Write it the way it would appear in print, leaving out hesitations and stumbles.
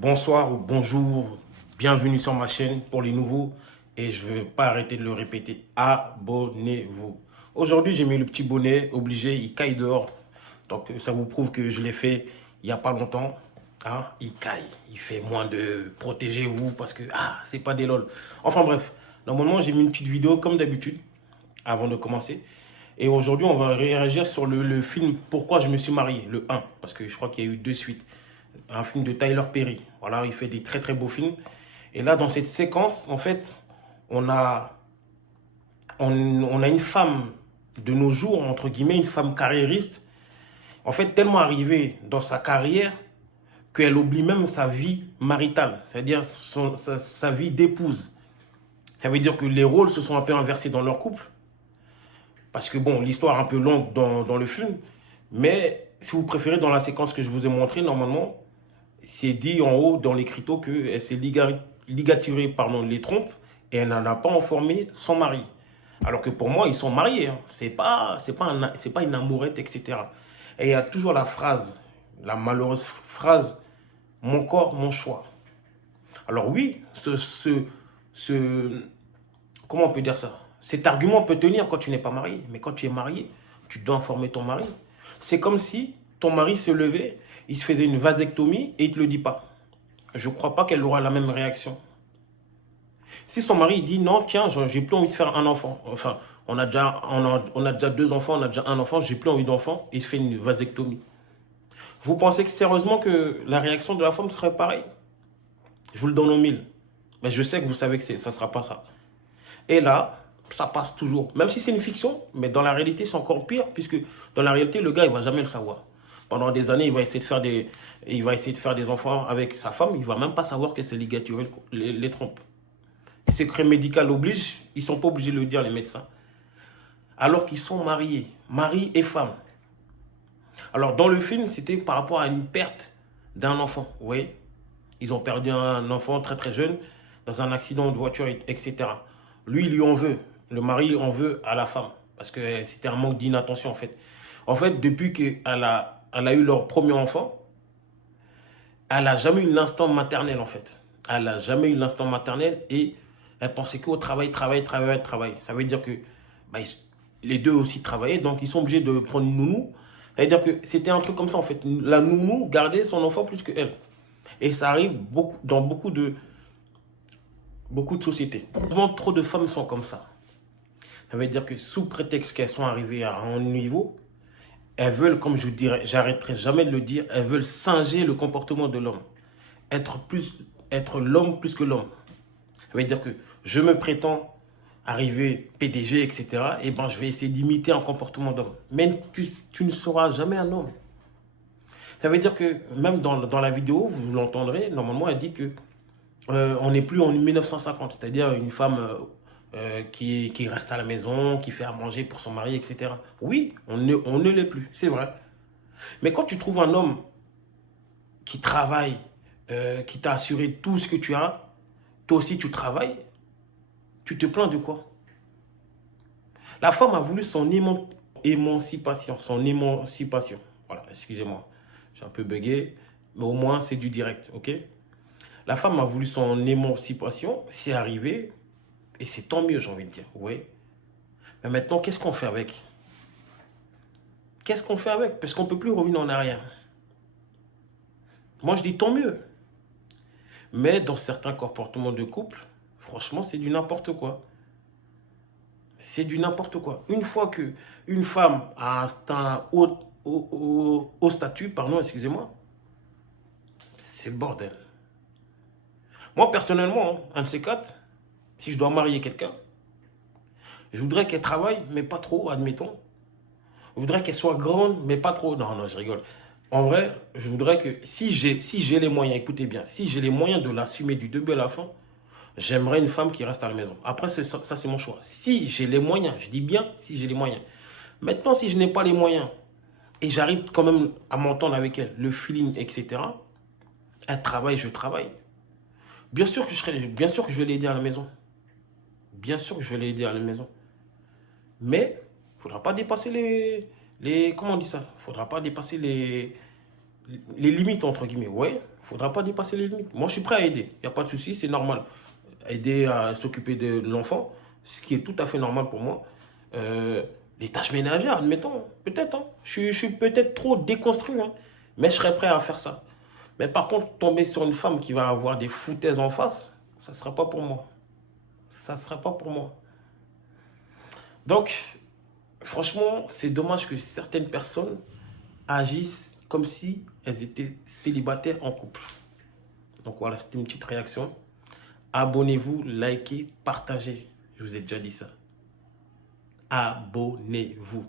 Bonsoir ou bonjour, bienvenue sur ma chaîne pour les nouveaux et je ne vais pas arrêter de le répéter, abonnez-vous. Aujourd'hui j'ai mis le petit bonnet obligé, il caille dehors, donc ça vous prouve que je l'ai fait il n'y a pas longtemps. Hein, il caille, il fait moins de protégez-vous parce que c'est pas des lol. Enfin bref, normalement j'ai mis une petite vidéo comme d'habitude avant de commencer. Et aujourd'hui, on va réagir sur le film Pourquoi je me suis marié, le 1, parce que je crois qu'il y a eu deux suites. Un film de Tyler Perry. Voilà, il fait des très très beaux films. Et là, dans cette séquence, en fait, on a, on a une femme de nos jours, entre guillemets, une femme carriériste, en fait, tellement arrivée dans sa carrière qu'elle oublie même sa vie maritale, c'est-à-dire sa vie d'épouse. Ça veut dire que les rôles se sont un peu inversés dans leur couple. Parce que bon, l'histoire est un peu longue dans le film. Mais si vous préférez, dans la séquence que je vous ai montrée, normalement, c'est dit en haut dans l'écriteau qu'elle s'est ligaturée les trompes et elle n'en a pas informé son mari. Alors que pour moi, ils sont mariés. Hein. C'est pas une amourette, etc. Et il y a toujours la phrase, la malheureuse phrase, mon corps, mon choix. Alors oui, comment on peut dire ça? Cet argument peut tenir quand tu n'es pas marié. Mais quand tu es marié, tu dois informer ton mari. C'est comme si ton mari se levait, il se faisait une vasectomie et il ne te le dit pas. Je ne crois pas qu'elle aura la même réaction. Si son mari dit non, tiens, j'ai plus envie de faire un enfant. Enfin, on a déjà deux enfants, on a déjà un enfant, j'ai plus envie d'enfant, il se fait une vasectomie. Vous pensez que sérieusement que la réaction de la femme serait pareille? Je vous le donne au mille. Mais je sais que vous savez que ça ne sera pas ça. Et là, ça passe toujours. Même si c'est une fiction, mais dans la réalité, c'est encore pire, puisque dans la réalité, le gars, il ne va jamais le savoir. Pendant des années, il va essayer de faire des enfants avec sa femme, il ne va même pas savoir que c'est ligaturé les trompes. Secret médical oblige, ils ne sont pas obligés de le dire, les médecins. Alors qu'ils sont mariés, mari et femme. Alors, dans le film, c'était par rapport à une perte d'un enfant. Vous voyez, ils ont perdu un enfant très très jeune dans un accident de voiture, etc. Lui, il lui en veut. Le mari en veut à la femme. Parce que c'était un manque d'inattention, en fait. En fait, depuis qu'elle a eu leur premier enfant, elle n'a jamais eu l'instant maternel, en fait. Elle n'a jamais eu l'instant maternel et elle pensait qu'au travail, travail, travail, travail. Ça veut dire que bah, les deux aussi travaillaient, donc ils sont obligés de prendre une nounou. Ça veut dire que c'était un truc comme ça, en fait. La nounou gardait son enfant plus que elle. Et ça arrive dans beaucoup de sociétés. Souvent, trop de femmes sont comme ça. Ça veut dire que sous prétexte qu'elles sont arrivées à un niveau, elles veulent, comme je dirais, j'arrêterai jamais de le dire, elles veulent singer le comportement de l'homme. Être l'homme plus que l'homme. Ça veut dire que je me prétends arriver PDG, etc. Et ben, je vais essayer d'imiter un comportement d'homme. Mais tu ne seras jamais un homme. Ça veut dire que même dans la vidéo, vous l'entendrez, normalement, elle dit que on n'est plus en 1950, c'est-à-dire une femme qui reste à la maison, qui fait à manger pour son mari, etc. Oui, on ne l'est plus, c'est vrai. Mais quand tu trouves un homme qui travaille, qui t'a assuré tout ce que tu as, toi aussi tu travailles, tu te plains de quoi? La femme a voulu son émancipation, son émancipation. Voilà, excusez-moi, j'ai un peu bugué, mais au moins c'est du direct, ok? La femme a voulu son émancipation, c'est arrivé, et c'est tant mieux, j'ai envie de dire, oui. Mais maintenant, qu'est-ce qu'on fait avec? Qu'est-ce qu'on fait avec? Parce qu'on ne peut plus revenir en arrière. Moi, je dis tant mieux. Mais dans certains comportements de couple, franchement, c'est du n'importe quoi. C'est du n'importe quoi. Une fois qu'une femme a un haut statut, pardon, excusez-moi, c'est le bordel. Moi, personnellement, hein, un de ces quatre, si je dois marier quelqu'un, je voudrais qu'elle travaille, mais pas trop, admettons. Je voudrais qu'elle soit grande, mais pas trop. Non, non, je rigole. En vrai, je voudrais que si j'ai les moyens, écoutez bien, si j'ai les moyens de l'assumer du début à la fin, j'aimerais une femme qui reste à la maison. Après, ça c'est mon choix. Si j'ai les moyens, je dis bien si j'ai les moyens. Maintenant, si je n'ai pas les moyens et j'arrive quand même à m'entendre avec elle, le feeling, etc., elle travaille, je travaille. Bien sûr que je vais l'aider à la maison. Bien sûr que je vais l'aider à la maison. Mais il ne faudra pas dépasser comment on dit ça? Il ne faudra pas dépasser les limites, entre guillemets. Ouais, faudra pas dépasser les limites. Moi, je suis prêt à aider. Il n'y a pas de souci, c'est normal. Aider à s'occuper de l'enfant, ce qui est tout à fait normal pour moi. Les tâches ménagères, admettons, peut-être. Hein. Je suis peut-être trop déconstruit, hein, mais je serais prêt à faire ça. Mais par contre, tomber sur une femme qui va avoir des foutaises en face, ça ne sera pas pour moi. Ça ne sera pas pour moi. Donc, franchement, c'est dommage que certaines personnes agissent comme si elles étaient célibataires en couple. Donc voilà, c'était une petite réaction. Abonnez-vous, likez, partagez. Je vous ai déjà dit ça. Abonnez-vous.